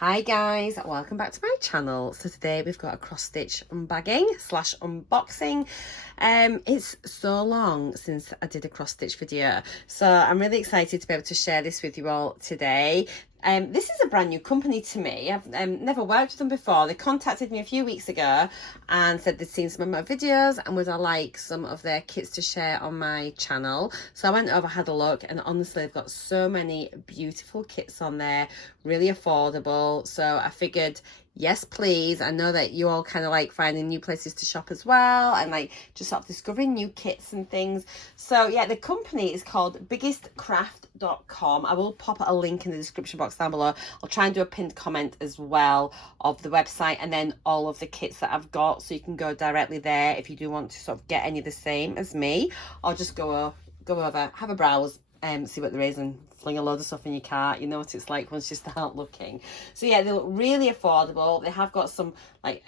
Hi guys, welcome back to my channel. So today we've got a cross stitch unbagging slash unboxing. It's so long since I did a cross stitch video, so I'm really excited to be able to share this with you all today. This is a brand new company to me. I've never worked with them before. They contacted me a few weeks ago and said they'd seen some of my videos and would I like some of their kits to share on my channel. So I went over, had a look, and honestly they've got so many beautiful kits on there, really affordable. So I figured, yes please. I know that you all kind of like finding new places to shop as well and like just sort of discovering new kits and things. So yeah, the company is called biggestcraft.com. I will pop a link in the description box down below. I'll try and do a pinned comment as well of the website and then all of the kits that I've got, so you can go directly there if you do want to sort of get any of the same as me, or just go over, have a browse, see what there is and fling a load of stuff in your cart. You know what it's like once you start looking. So yeah, they look really affordable. They have got some like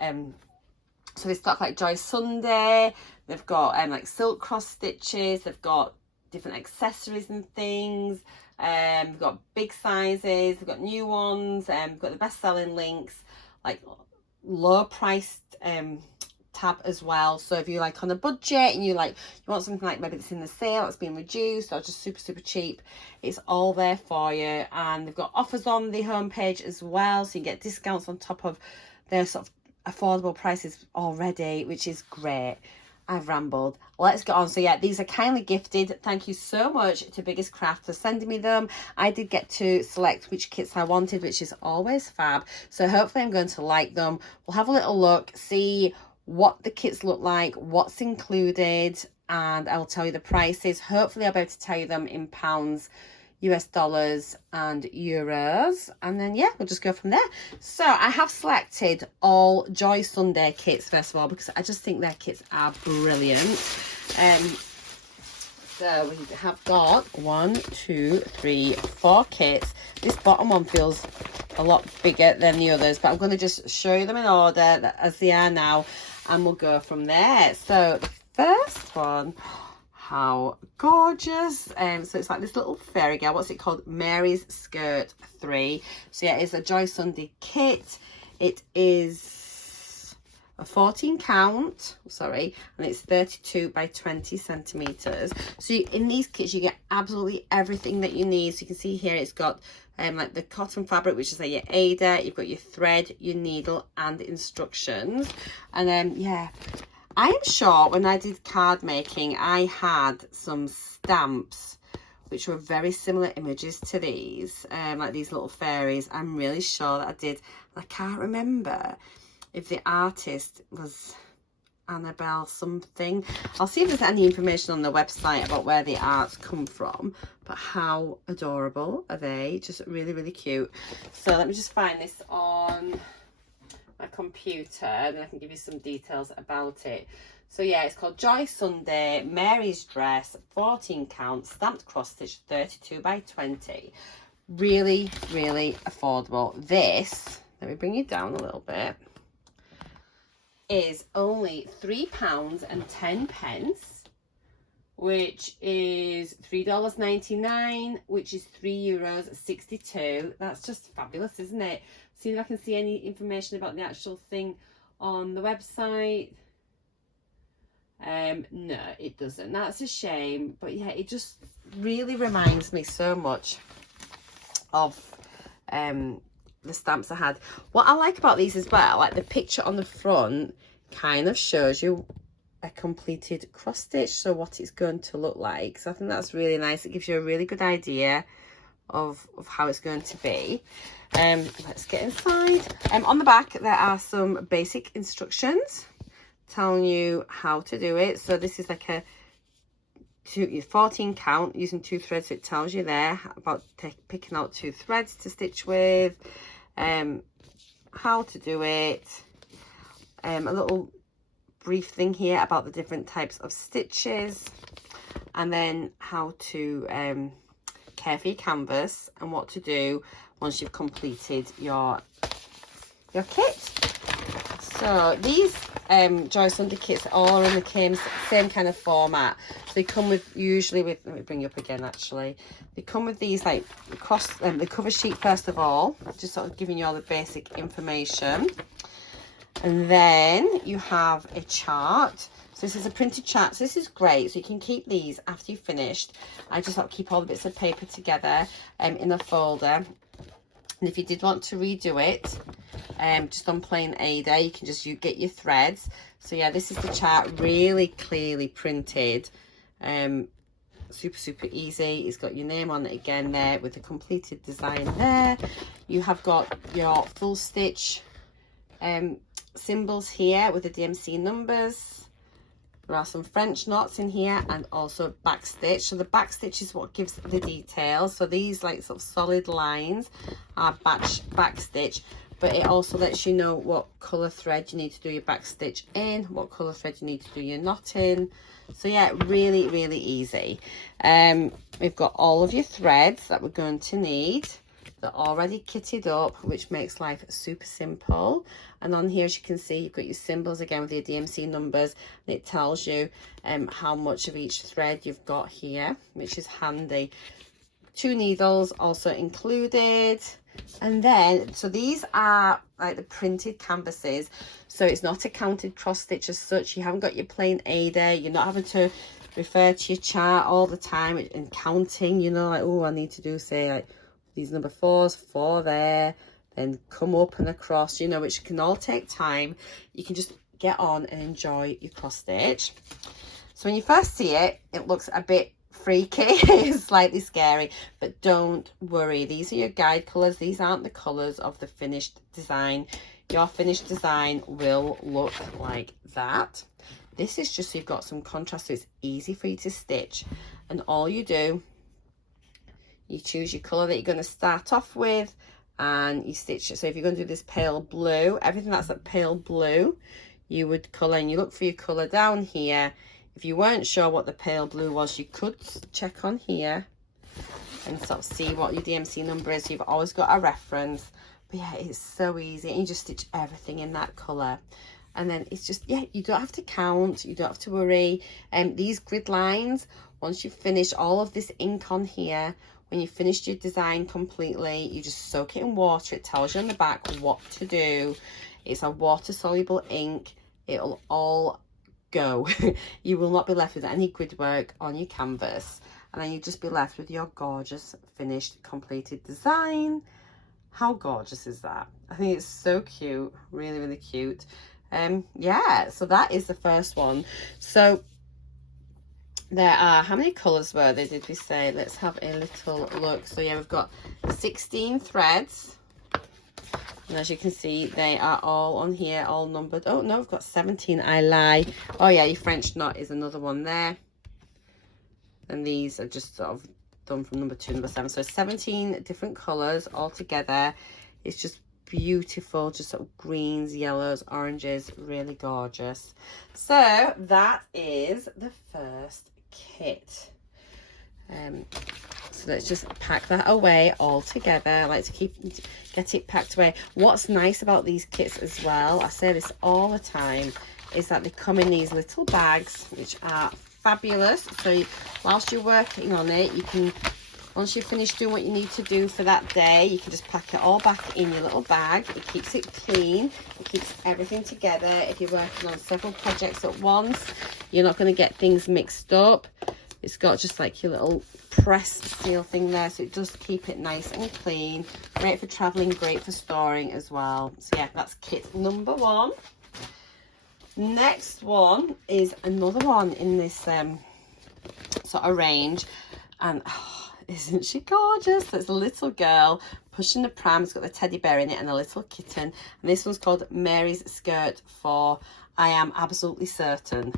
so they stock like Joy Sunday. They've got like silk cross stitches. They've got different accessories and things. They've got big sizes. They've got new ones. They've got the best-selling links, like low priced tab as well. So if you're like on a budget and you want something like maybe that's in the sale, it's been reduced, or just super cheap, it's all there for you. And they've got offers on the homepage as well, so you can get discounts on top of their sort of affordable prices already, which is great. I've rambled, let's get on. So yeah, these are kindly gifted. Thank you so much to Biggest Craft for sending me them. I did get to select which kits I wanted, which is always fab. So hopefully I'm going to like them. We'll have a little look, see what the kits look like, what's included, and I'll tell you the prices. Hopefully I'll be able to tell you them in pounds, US dollars and euros, and then yeah, we'll just go from there. So I have selected all Joy Sunday kits first of all, because I just think their kits are brilliant. So we have got 1, 2, 3, 4 kits. This bottom one feels a lot bigger than the others, but I'm going to just show you them in order as they are now, and we'll go from there. So the first one, how gorgeous. So it's like this little fairy girl. What's it called? Mary's Skirt 3. So yeah, it's a Joy Sunday kit. It is a 14 count, sorry, and it's 32 by 20 centimeters. So in these kits you get absolutely everything that you need. So you can see here it's got like the cotton fabric, which is like your Ada, you've got your thread, your needle and instructions. And then yeah, I am sure when I did card making I had some stamps which were very similar images to these, like these little fairies. I'm really sure that I did. I can't remember if the artist was Annabelle something. I'll see if there's any information on the website about where the arts come from, but how adorable are they? Just really cute. So let me just find this on my computer and I can give you some details about it. So yeah, it's called Joy Sunday Mary's Dress, 14 count, stamped cross stitch, 32 by 20. Really affordable. This, let me bring you down a little bit, is only £3.10, which is $3.99, which is €3.62. That's just fabulous, isn't it? See if I can see any information about the actual thing on the website. No, it doesn't. That's a shame, but yeah, it just really reminds me so much of the stamps I had. What I like about these as well, like the picture on the front kind of shows you a completed cross stitch, so what it's going to look like. So I think that's really nice. It gives you a really good idea of how it's going to be. Let's get inside. On the back there are some basic instructions telling you how to do it. So this is like a 14 count using 2 threads. It tells you there about picking out 2 threads to stitch with, how to do it, a little brief thing here about the different types of stitches, and then how to care for your canvas and what to do once you've completed your kit. So these Joy Sunday kits all are in the same kind of format. So they come with, usually with, let me bring you up again actually. They come with these like the cover sheet first of all, just sort of giving you all the basic information. And then you have a chart. So this is a printed chart. So this is great. So you can keep these after you've finished. I just like keep all the bits of paper together in a folder. And if you did want to redo it, just on plain Ada, you can just get your threads. So yeah, this is the chart, really clearly printed. Super easy. It's got your name on it again there with the completed design there. You have got your full stitch symbols here with the DMC numbers. There are some French knots in here and also back stitch. So the back stitch is what gives the details. So these like sort of solid lines are back stitch, but it also lets you know what colour thread you need to do your back stitch in, what colour thread you need to do your knot in. So yeah, really easy. We've got all of your threads that we're going to need. They're already kitted up, which makes life super simple. And on here, as you can see, you've got your symbols again with your DMC numbers, and it tells you how much of each thread you've got here, which is handy. 2 needles also included. And then, so these are like the printed canvases, so it's not a counted cross stitch as such. You haven't got your plain Ada, you're not having to refer to your chart all the time and counting, you know, like, oh, I need to do, say, like, these number 4s, 4 there, then come up and across, you know, which can all take time. You can just get on and enjoy your cross stitch. So when you first see it, it looks a bit freaky, it's slightly scary, but don't worry. These are your guide colours. These aren't the colours of the finished design. Your finished design will look like that. This is just so you've got some contrast, so it's easy for you to stitch. And all you do, you choose your colour that you're going to start off with and you stitch it. So if you're going to do this pale blue, everything that's like pale blue, you would colour, and you look for your colour down here. If you weren't sure what the pale blue was, you could check on here and sort of see what your DMC number is. You've always got a reference. But yeah, it's so easy, and you just stitch everything in that colour. And then it's just, yeah, you don't have to count, you don't have to worry. These grid lines, once you've finished all of this ink on here, when you've finished your design completely, you just soak it in water. It tells you on the back what to do. It's a water soluble ink. It'll all go. You will not be left with any grid work on your canvas, and then you'll just be left with your gorgeous finished completed design. How gorgeous is that? I think it's so cute, really cute. Yeah, so that is the first one. So there are, how many colours were there, did we say? Let's have a little look. So yeah, we've got 16 threads, and as you can see, they are all on here, all numbered. Oh no, we've got 17, I lie. Oh yeah, your French knot is another one there, and these are just sort of done from number 2 to number 7. So 17 different colours all together. It's just beautiful, just sort of greens, yellows, oranges, really gorgeous. So that is the first kit. So let's just pack that away all together. I like to get it packed away. What's nice about these kits as well, I say this all the time, is that they come in these little bags, which are fabulous. So whilst you're working on it, you can, once you've finished doing what you need to do for that day, you can just pack it all back in your little bag. It keeps it clean. It keeps everything together. If you're working on several projects at once, you're not going to get things mixed up. It's got just like your little press seal thing there, so it does keep it nice and clean. Great for traveling, great for storing as well. So yeah, that's kit number 1. Next one is another one in this sort of range, and isn't she gorgeous? There's a little girl pushing the pram. It's got the teddy bear in it and a little kitten. And this one's called Mary's Skirt for I Am Absolutely Certain.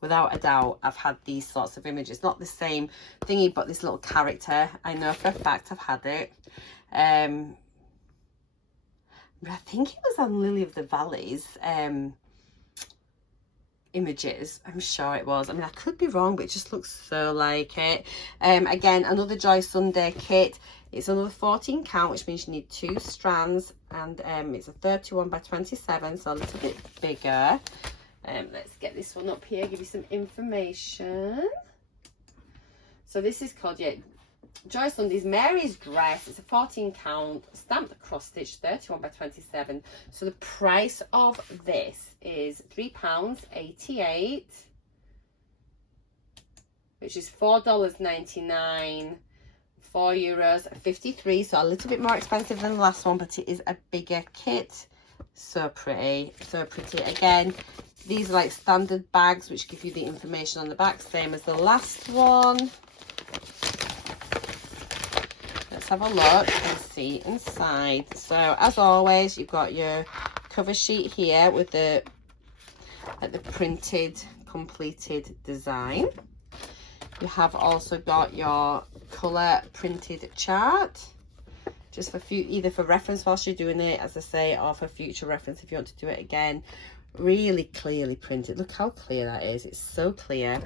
Without a doubt, I've had these sorts of images. Not the same thingy, but this little character. I know for a fact I've had it. I think it was on Lily of the Valleys images. I'm sure it was. I mean, I could be wrong, but it just looks so like it. Again, another Joy Sunday kit. It's another 14 count, which means you need 2 strands, and it's a 31 by 27, so a little bit bigger. Let's get this one up here, give you some information. So this is called, Joy Sunday's Mary's Dress. It's a 14 count, stamped cross stitch, 31 by 27. So the price of this is £3.88, which is $4.99, €4.53. So a little bit more expensive than the last one, but it is a bigger kit. So pretty, so pretty. Again, these are like standard bags, which give you the information on the back, same as the last one. Let's have a look and see inside. So as always, you've got your cover sheet here with the printed completed design. You have also got your colour printed chart, just for either for reference whilst you're doing it, as I say, or for future reference if you want to do it again. Really clearly printed. Look how clear that is. It's so clear.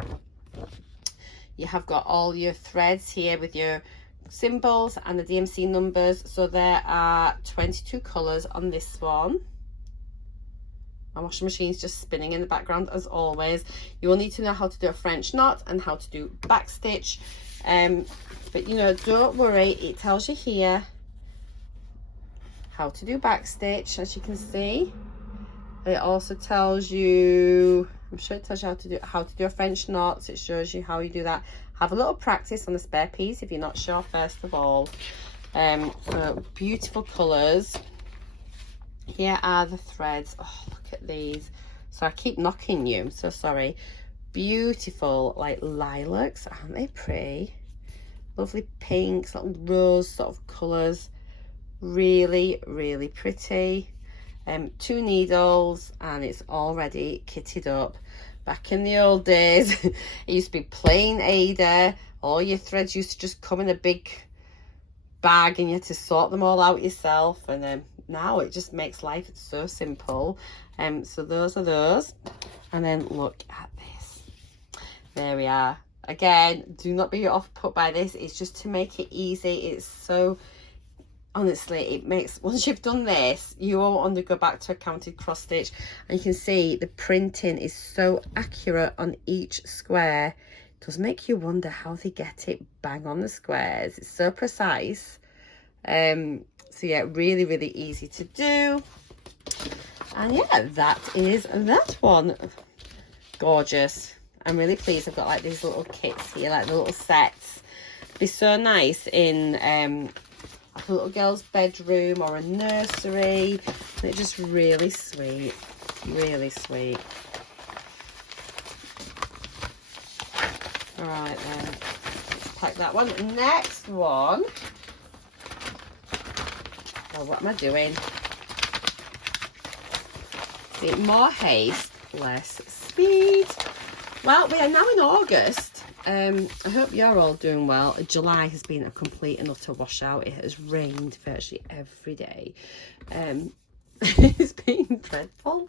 You have got all your threads here with your symbols and the DMC numbers. So there are 22 colours on this one. My washing machine's just spinning in the background as always. You will need to know how to do a French knot and how to do back stitch. But you know, don't worry, it tells you here how to do back stitch, as you can see. It also tells you, I'm sure it tells you how to do a French knot. So it shows you how you do that. Have a little practice on the spare piece if you're not sure first of all. So beautiful colours. Here are the threads. Oh, look at these. So I keep knocking you, I'm so sorry. Beautiful, like lilacs, aren't they pretty? Lovely pinks, little rose sort of colours. Really, really pretty. 2 needles, and it's already kitted up. Back in the old days, it used to be plain Ada. All your threads used to just come in a big bag and you had to sort them all out yourself. And now it just makes life so simple. So those are those. And then look at this. There we are. Again, do not be off put by this. It's just to make it easy. It's so... Honestly, it makes, once you've done this, you won't want to go back to a counted cross stitch. And you can see the printing is so accurate on each square. It does make you wonder how they get it bang on the squares. It's so precise. So yeah, really, really easy to do. And yeah, that is that one. Gorgeous. I'm really pleased I've got like these little kits here, like the little sets. They're so nice in a little girl's bedroom or a nursery. They're just really sweet, really sweet. All right then, let's pack that one. Next one. Oh, what am I doing? See, more haste, less speed. Well, we are now in August. I hope you're all doing well. July has been a complete and utter washout. It has rained virtually every day. It's been dreadful.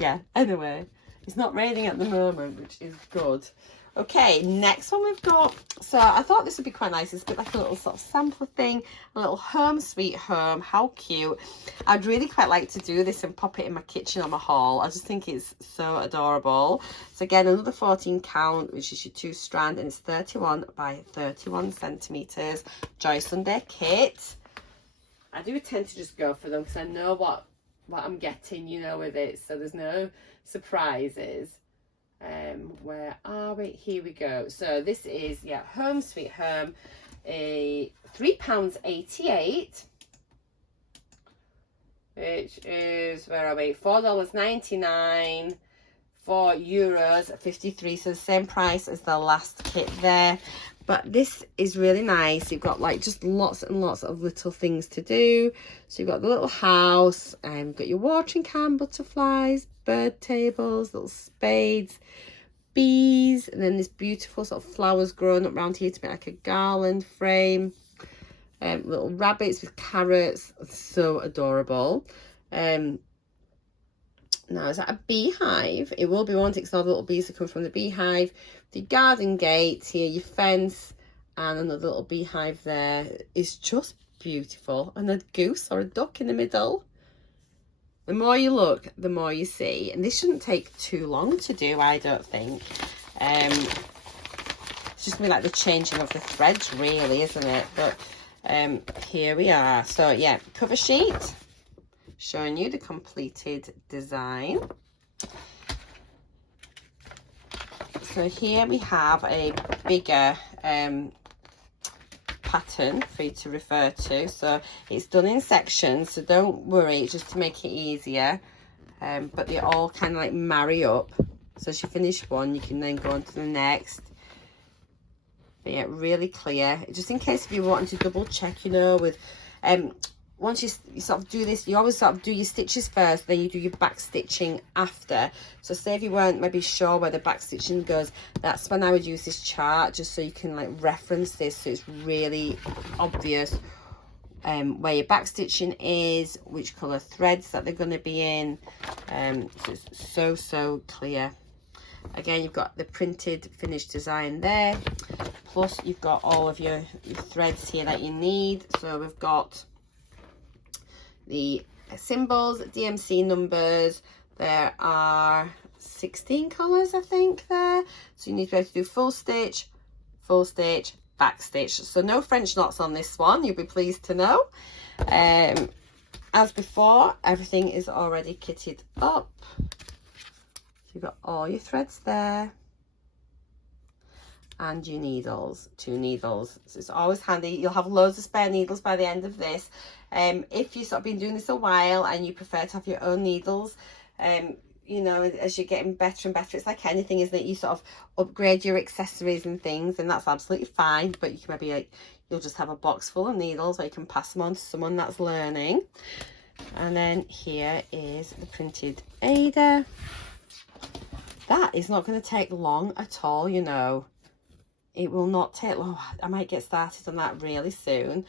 Yeah, anyway, it's not raining at the moment, which is good. Okay, next one we've got, so I thought this would be quite nice. It's a bit like a little sort of sampler thing, a little home sweet home. How cute. I'd really quite like to do this and pop it in my kitchen or my hall. I just think it's so adorable. So again, another 14 count, which is your 2 strand, and it's 31 by 31 centimeters. Joy Sunday kit. I do tend to just go for them because I know what I'm getting, you know, with it, so there's no surprises. Where are we? Here we go. So this is, yeah, home sweet home, a £3.88, which is, where are we, $4.99, €4.53, so the same price as the last kit there. But this is really nice. You've got like just lots and lots of little things to do. So you've got the little house, and you've got your watering can, butterflies, bird tables, little spades, bees, and then this beautiful sort of flowers growing up around here to make like a garland frame. Little rabbits with carrots, so adorable. Now, is that a beehive? It will be, won't it? Because all the little bees are coming from the beehive. The garden gate here, your fence, and another little beehive there. It's just beautiful, and a goose or a duck in the middle. The more you look, the more you see, and this shouldn't take too long to do, I don't think. It's just gonna be like the changing of the threads, really, isn't it? But here we are. So yeah, cover sheet showing you the completed design. So here we have a bigger pattern for you to refer to. So it's done in sections, so don't worry, it's just to make it easier. But they all kind of like marry up. So as you finish one, you can then go on to the next. But yeah, really clear. Just in case if you're wanting to double check, you know, with once you sort of do this, you always sort of do your stitches first, then you do your back stitching after. So say if you weren't maybe sure where the back stitching goes, that's when I would use this chart, just so you can like reference this, so it's really obvious where your back stitching is, which colour threads that they're going to be in. So it's so clear. Again, you've got the printed finished design there, plus you've got all of your threads here that you need. So we've got the symbols, DMC numbers. There are 16 colours, I think, there. So you need to be able to do full stitch, back stitch. So no French knots on this one, you'll be pleased to know. As before, everything is already kitted up. You've got all your threads there, and your needles, 2 needles. So it's always handy. You'll have loads of spare needles by the end of this. If you've sort of been doing this a while and you prefer to have your own needles, you know, as you're getting better and better, it's like anything, isn't it? You sort of upgrade your accessories and things, and that's absolutely fine. But you can maybe like, you'll just have a box full of needles, or you can pass them on to someone that's learning. And then here is the printed Ada. That is not going to take long at all, you know. It will not take long. I might get started on that really soon.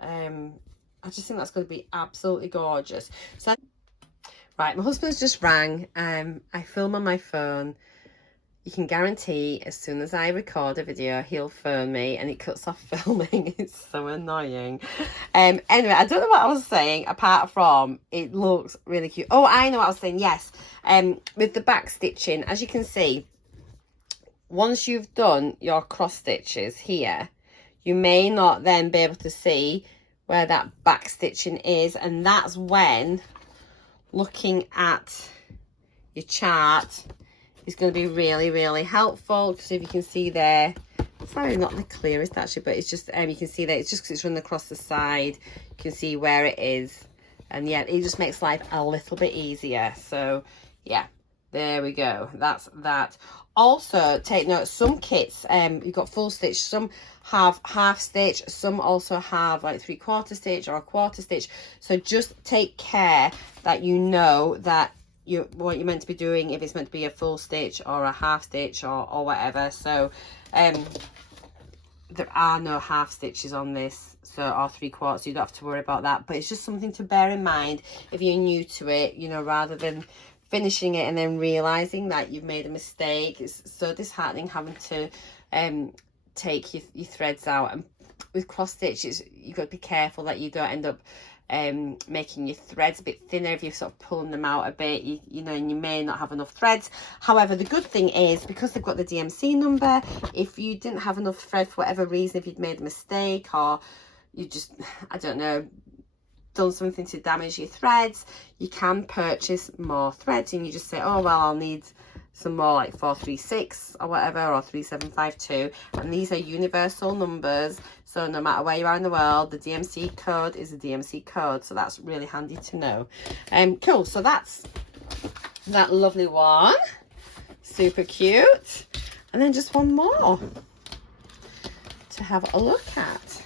I just think that's going to be absolutely gorgeous. So, right, my husband's just rang. I film on my phone. You can guarantee as soon as I record a video, he'll phone me and it cuts off filming. It's so annoying. Anyway, I don't know what I was saying apart from it looks really cute. Oh, I know what I was saying. Yes. With the back stitching, as you can see, once you've done your cross stitches here, you may not then be able to see where that back stitching is, and that's when looking at your chart is going to be really helpful. Because if you can see there, sorry, not the clearest actually, but it's just you can see that it's just because it's running across the side, you can see where it is, and yeah, it just makes life a little bit easier. So yeah, there we go, that's that. Also take note, some kits you've got full stitch, some have half stitch, some also have like 3/4 stitch or a 1/4 stitch. So just take care that you know that what you're meant to be doing, if it's meant to be a full stitch or a half stitch or whatever. So there are no half stitches on this, so or 3/4, you don't have to worry about that. But it's just something to bear in mind if you're new to it, you know, rather than finishing it and then realizing that you've made a mistake. It's so disheartening having to take your threads out. And with cross stitches, you've got to be careful that you don't end up making your threads a bit thinner if you're sort of pulling them out a bit, you know, and you may not have enough threads. However, the good thing is, because they've got the DMC number, if you didn't have enough thread for whatever reason, if you'd made a mistake or you just, I don't know, done something to damage your threads, you can purchase more threads, and you just say, oh well, I'll need some more, like 436 or whatever, or 3752, and these are universal numbers, so no matter where you are in the world, the DMC code is a DMC code. So that's really handy to know. Cool, so that's that lovely one, super cute. And then just one more to have a look at.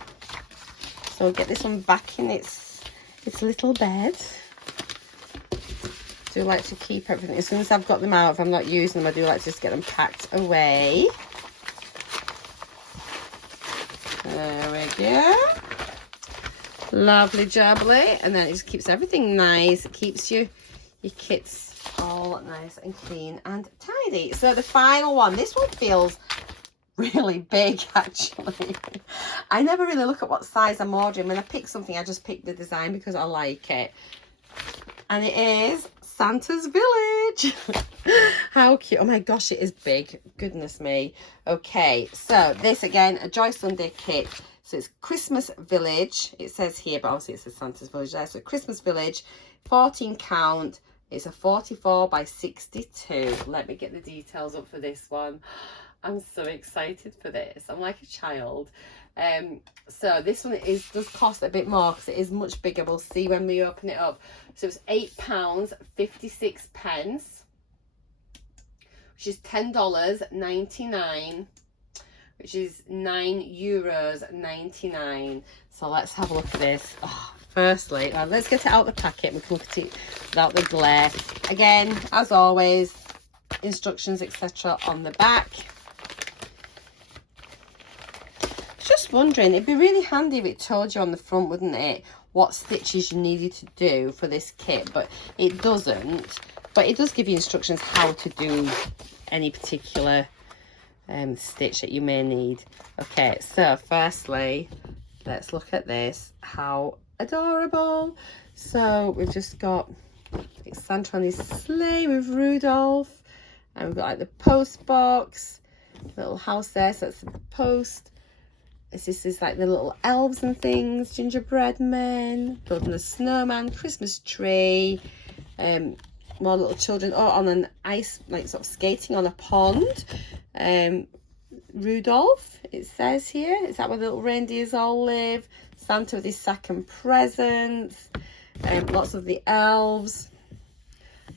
So get this one back in its little bed. I do like to keep everything, as soon as I've got them out, if I'm not using them, I do like to just get them packed away. There we go. Lovely jubbly. And then it just keeps everything nice. It keeps your kits all nice and clean and tidy. So the final one, this one feels really big, actually. I never really look at what size I'm ordering. When I pick something, I just pick the design because I like it. And it is Santa's Village. How cute. Oh my gosh, it is big. Goodness me. Okay, so this again, a Joy Sunday kit. So it's Christmas Village. It says here, but obviously it says Santa's Village there. So Christmas Village, 14 count. It's a 44 by 62. Let me get the details up for this one. I'm so excited for this. I'm like a child. So this one does cost a bit more because it is much bigger. We'll see when we open it up. So it's £8.56, which is $10.99, which is €9.99. So let's have a look at this. Oh, firstly, let's get it out of the packet. We can look at it without the glare. Again, as always, instructions, etc. on the back. Just wondering, it'd be really handy if it told you on the front, wouldn't it, what stitches you needed to do for this kit, but it doesn't. But it does give you instructions how to do any particular stitch that you may need. Okay, so firstly, let's look at this. How adorable. So we've just got Santa on his sleigh with Rudolph, and we've got like the post box, little house there, so it's the post. This is like the little elves and things, gingerbread men, building a snowman, Christmas tree, more little children on an ice, like sort of skating on a pond. Rudolph, it says here, is that where the little reindeers all live? Santa with his second presents, lots of the elves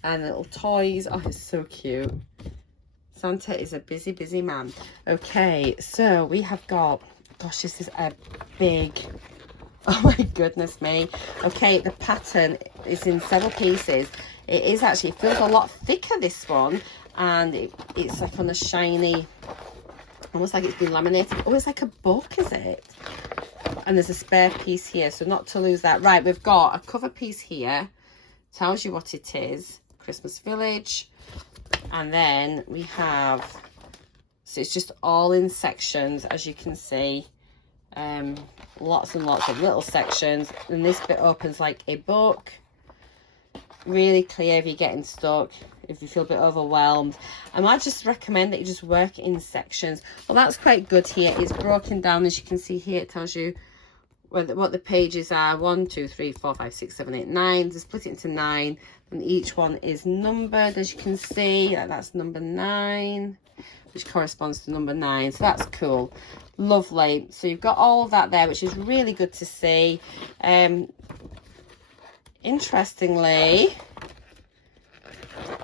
and little toys. Oh, it's so cute. Santa is a busy, busy man. Okay, so we have got, gosh, this is a big, oh my goodness me. Okay, the pattern is in several pieces. It is actually, it feels a lot thicker, this one, and it's like on a shiny, almost like it's been laminated. Oh, it's like a book, is it? And there's a spare piece here, so not to lose that. Right, we've got a cover piece here, tells you what it is, Christmas Village, and then we have, so it's just all in sections, as you can see. Lots and lots of little sections. And this bit opens like a book. Really clear if you're getting stuck, if you feel a bit overwhelmed. And I just recommend that you just work in sections. Well, that's quite good here. It's broken down, as you can see here. It tells you what the pages are. 1, 2, 3, 4, 5, 6, 7, 8, 9. Just split it into 9. And each one is numbered, as you can see. That's number 9. Which corresponds to number 9, so that's cool. Lovely. So you've got all of that there, which is really good to see. Interestingly,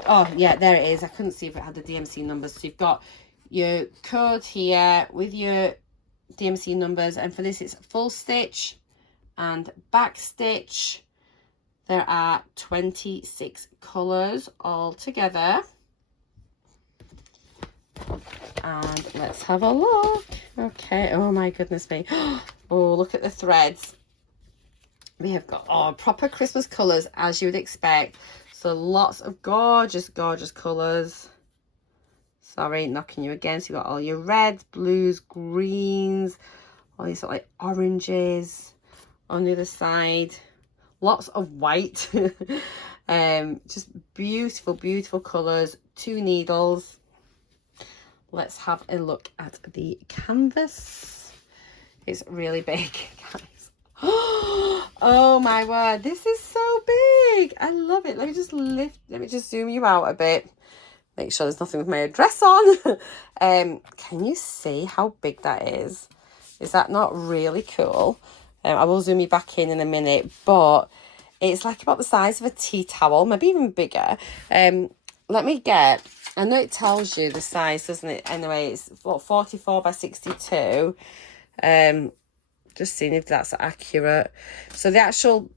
oh yeah, there it is. I couldn't see if it had the DMC numbers. So you've got your code here with your DMC numbers, and for this it's full stitch and back stitch. There are 26 colours all together. And let's have a look. Okay, oh my goodness me. Oh, look at the threads. We have got proper Christmas colours, as you would expect. So lots of gorgeous, gorgeous colours. Sorry, knocking you again. So you've got all your reds, blues, greens, all these sort of like oranges on the other side. Lots of white. Just beautiful, beautiful colours. 2 needles. Let's have a look at the canvas. It's really big, guys. Oh my word, this is so big. I love it. Let me just zoom you out a bit. Make sure there's nothing with my address on. Can you see how big that is? Is that not really cool? I will zoom you back in a minute, but it's like about the size of a tea towel, maybe even bigger. Let me get, I know it tells you the size, doesn't it? Anyway, it's what, 44 by 62. Just seeing if that's accurate. So the actual,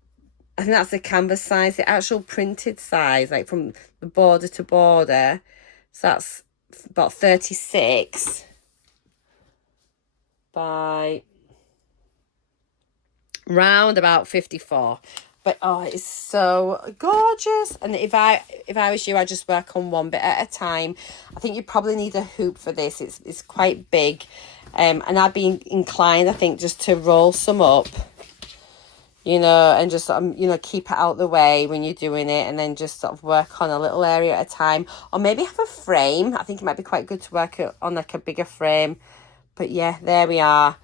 I think that's the canvas size, the actual printed size, like from the border to border. So that's about 36 by round about 54. But oh, it's so gorgeous. And if I was you, I'd just work on one bit at a time. I think you probably need a hoop for this. It's quite big. And I'd be inclined, I think, just to roll some up, you know, and just, you know, keep it out the way when you're doing it, and then just sort of work on a little area at a time. Or maybe have a frame. I think it might be quite good to work on like a bigger frame. But yeah, there we are.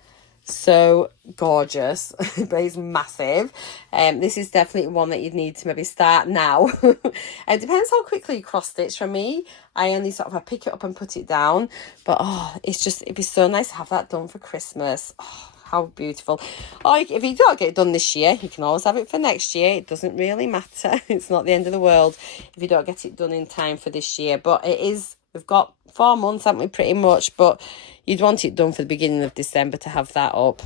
So gorgeous. But it's massive. This is definitely one that you'd need to maybe start now. It depends how quickly you cross stitch. For me, I only sort of, I pick it up and put it down. But oh, it's just, it'd be so nice to have that done for Christmas. Oh, how beautiful. Or if you don't get it done this year, you can always have it for next year. It doesn't really matter. It's not the end of the world if you don't get it done in time for this year. But it is, we've got 4 months, haven't we, pretty much? But you'd want it done for the beginning of December to have that up.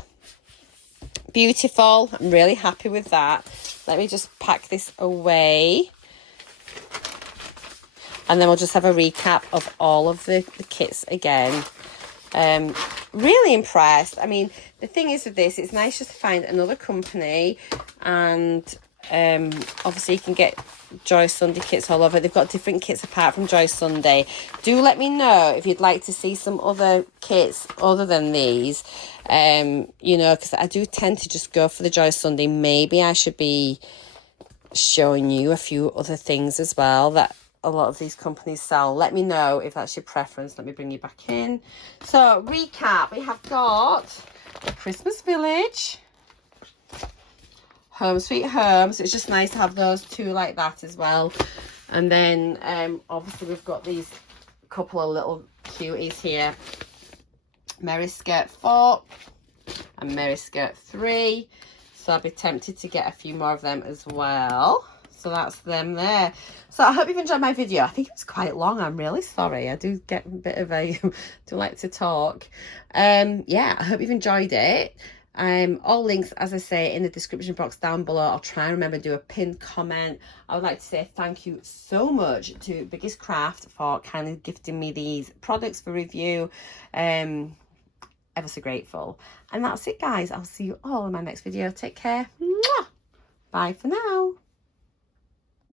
Beautiful. I'm really happy with that. Let me just pack this away. And then we'll just have a recap of all of the kits again. Really impressed. I mean, the thing is with this, it's nice just to find another company, and obviously you can get Joy Sunday kits all over. They've got different kits apart from Joy Sunday. Do let me know if you'd like to see some other kits other than these, you know, because I do tend to just go for the Joy Sunday. Maybe I should be showing you a few other things as well that a lot of these companies sell. Let me know if that's your preference. Let me bring you back in. So recap, we have got the Christmas Village, Home Sweet Home. So it's just nice to have those two like that as well. And then obviously we've got these couple of little cuties here, Merry Skirt 4 and Merry Skirt 3. So I'd be tempted to get a few more of them as well. So that's them there. So I hope you've enjoyed my video. I think it was quite long. I'm really sorry. I do get a bit of a, do like to talk. Yeah, I hope you've enjoyed it. All links, as I say, in the description box down below. I'll try and remember to do a pinned comment. I would like to say thank you so much to Biggest Craft for kindly gifting me these products for review. Ever so grateful. And that's it, guys. I'll see you all in my next video. Take care. Mwah! Bye for now.